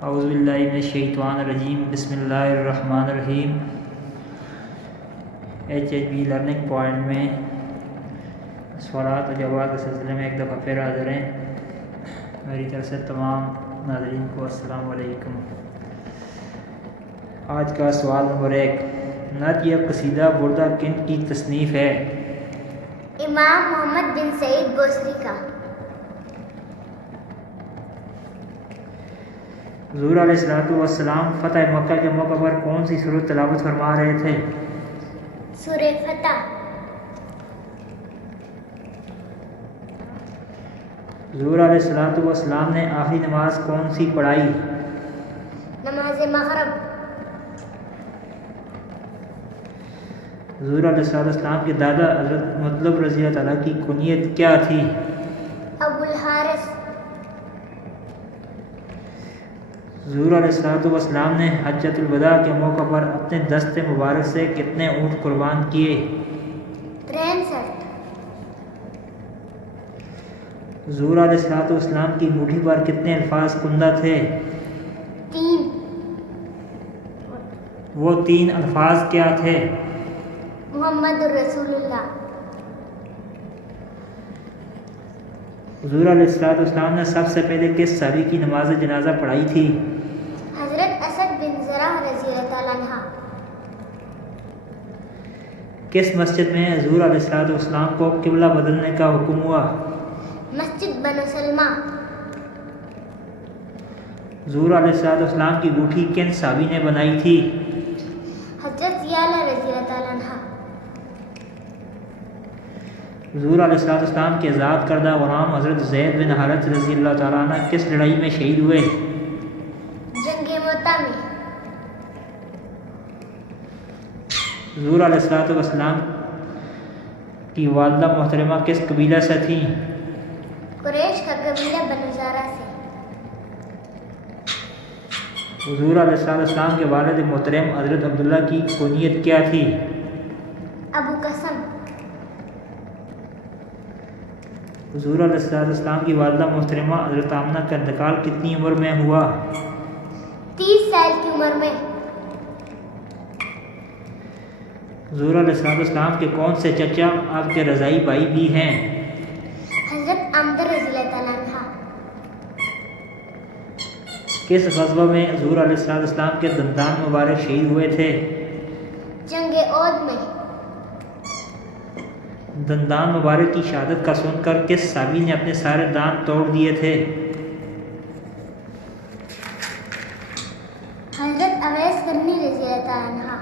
اعوذ باللہ من الشیطان الرجیم بسم اللہ الرحمن الرحیم۔ HHB لرننگ پوائنٹ میں سوالات و جوابات کے سلسلے میں ایک دفعہ پھر حاضر ہیں۔ میری طرف سے تمام ناظرین کو السلام علیکم۔ آج کا سوال نمبر 1، نعت یا قصیدہ بردہ کن کی تصنیف ہے؟ امام محمد بن سعید بوصری کا۔ حضور علیہ السلام فتح مکہ کے موقع پر کون سی سورت تلاوت فرما رہے تھے؟ سورہ فتح۔ حضور علیہ السلام نے آخری نماز کون سی پڑھائی؟ نماز مغرب۔ حضور علیہ السلام کے دادا حضرت مطلب رضی اللہ تعالیٰ کی کنیت کیا تھی؟ ابو الحارث۔ حضور علیہ السلام نے حجۃ الوداع کے موقع پر اپنے دست مبارک سے کتنے اونٹ قربان کیے؟ 63۔ حضور علیہ السلام کی مٹھی پر کتنے الفاظ کندہ تھے؟ 3۔ وہ 3 الفاظ کیا تھے؟ محمد الرسول اللہ۔ حضور علیہ السلام نے سب سے پہلے کس صحابی کی نماز جنازہ پڑھائی تھی؟ حضرت اسد بن زرارہ رضی اللہ تعالیٰ عنہ۔ کس مسجد میں حضور علیہ السلام کو قبلہ بدلنے کا حکم ہوا؟ مسجد بنو سلمہ۔ حضور علیہ السلام کی انگوٹھی کن صحابی نے بنائی تھی؟ حضرت ضیاء رضی اللہ تعالیٰ عنہ۔ حضور علیہ السلام کے آزاد کردہ غلام حضرت زید بن حارثہ رضی اللہ تعالیٰ عنہ کس لڑائی میں شہید ہوئے؟ جنگ موتا میں۔ حضور علیہ السلام کی والدہ محترمہ کس قبیلہ سے تھیں؟ قریش کا قبیلہ بنو زارہ سے۔ حضور علیہ السلام کے والد محترم حضرت عبداللہ کی کنیت کیا تھی؟ ابو قسم۔ حضور علیہ السلام کی والدہ محترمہ حضرت آمنہ کا انتقال کتنی عمر میں ہوا؟ 30 سال کی عمر میں۔ حضور علیہ السلام کے کون سے چچا آپ کے رضائی بھائی بھی ہیں؟ حضرت عمر رضی اللہ تعالیٰ عنہ۔ کس غزوہ میں حضور علیہ السلام کے دندان مبارک شہید ہوئے تھے؟ جنگ احد میں۔ دندان مبارک کی شہادت کا سن کر کس صحابی نے اپنے سارے دانت توڑ دیے تھے؟ حضرت اویس کرنی رضی اللہ تعالیٰ عنہ۔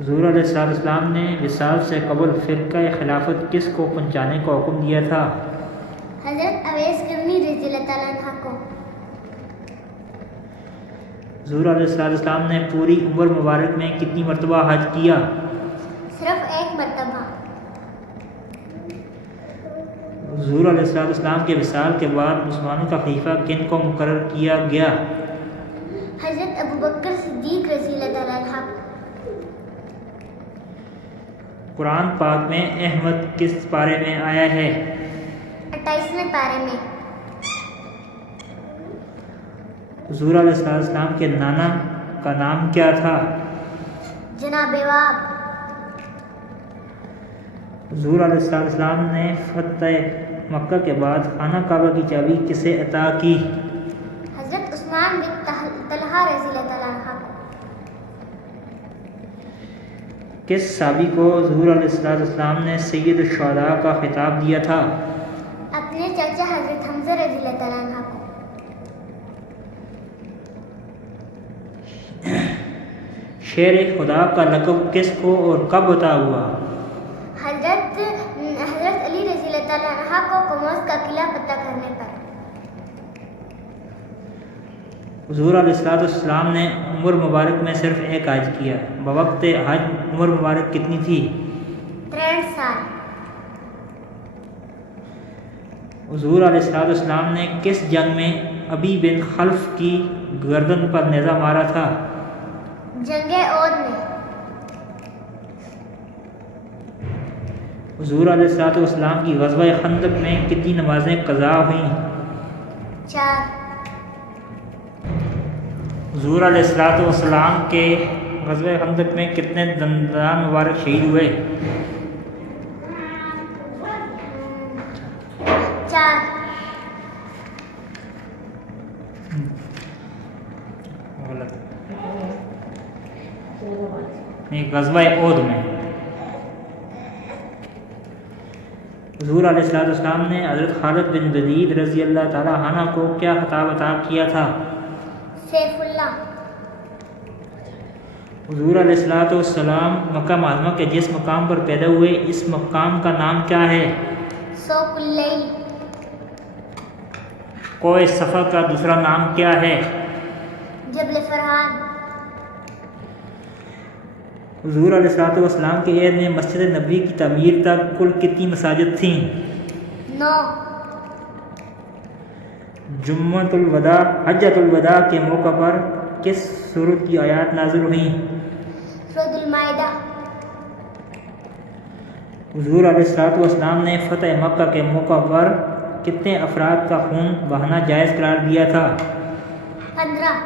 حضور علیہ السلام نے وصال سے قبل فرقہ خلافت کس کو پہنچانے کا حکم دیا تھا؟ حضرت اویس کرنی رضی اللہ تعالیٰ عنہ کو۔ حضور علیہ السلام نے پوری عمر مبارک میں کتنی مرتبہ حج کیا؟ صرف 1 مرتبہ۔ حضور علیہ السلام کے وصال کے بعد مسلمانوں کا خلیفہ کن کو مقرر کیا گیا؟ حضرت ابوبکر صدیق رضی اللہ تعالیٰ عنہ۔ قرآن پاک میں احمد کس پارے میں آیا ہے؟ 28ویں پارے میں۔ حضور علیہ السلام کے نانا کا نام کیا تھا؟ جناب واب۔ حضور علیہ السلام نے فتح مکہ کے بعد خانہ کعبہ کی چابی کسے عطا کی؟ حضرت عثمان بن طلحہ رضی اللہ تعالیٰ عنہ کو۔ کس صحابی کو حضور علیہ السلام نے سید الشہداء کا خطاب دیا تھا؟ اپنے چچا حضرت حمزہ رضی اللہ تعالیٰ عنہ کو۔ شیر خدا کا لقب کس کو اور کب عطا ہوا؟ حضرت علی رضی اللہ تعالیٰ عنہ کو قموس کا قلعہ فتح کرنے پر۔ حضور علیہ السلام نے عمر مبارک میں صرف 1 حج کیا۔ بوقت حج عمر مبارک کتنی تھی؟ 63 سال۔ حضور علیہ السلام نے کس جنگ میں ابی بن خلف کی گردن پر نیزہ مارا تھا؟ جنگ احد میں۔ حضور علیہ السلام کی غزوہ خندق میں کتنی نمازیں قضا ہوئیں؟ 4 حضور علیہ السلام کے غزوہ خندق میں کتنے دندان مبارک شہید ہوئے؟ 4 غلط نہیں، غزوہ احد میں حضور علیہ السلام نے حضرت خالد بن ولید رضی اللہ تعالیٰ عنہ کو کیا خطاب عطا کیا تھا؟ سیف اللہ۔ حضور علیہ السلام مکہ معظمہ کے جس مقام پر پیدا ہوئے اس مقام کا نام کیا ہے؟ سوق اللیل۔ کوہ صفا کا دوسرا نام کیا ہے؟ جبل فرحان۔ حضور علیہ السلام کے عہد میں مسجد نبوی کی تعمیر تک کل کتنی مساجد تھیں؟ 9۔ جمعۃ الوداع حجۃ الوداع کے موقع پر کس سورت کی آیات نازل ہوئیں؟ سورۃ المائدہ۔ حضور علیہ السلام نے فتح مکہ کے موقع پر کتنے افراد کا خون بہانا جائز قرار دیا تھا؟ 15۔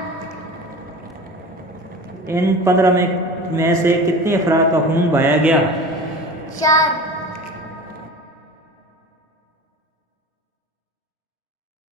ان 15 میں سے کتنے افراد کا خون بہایا گیا؟ 4۔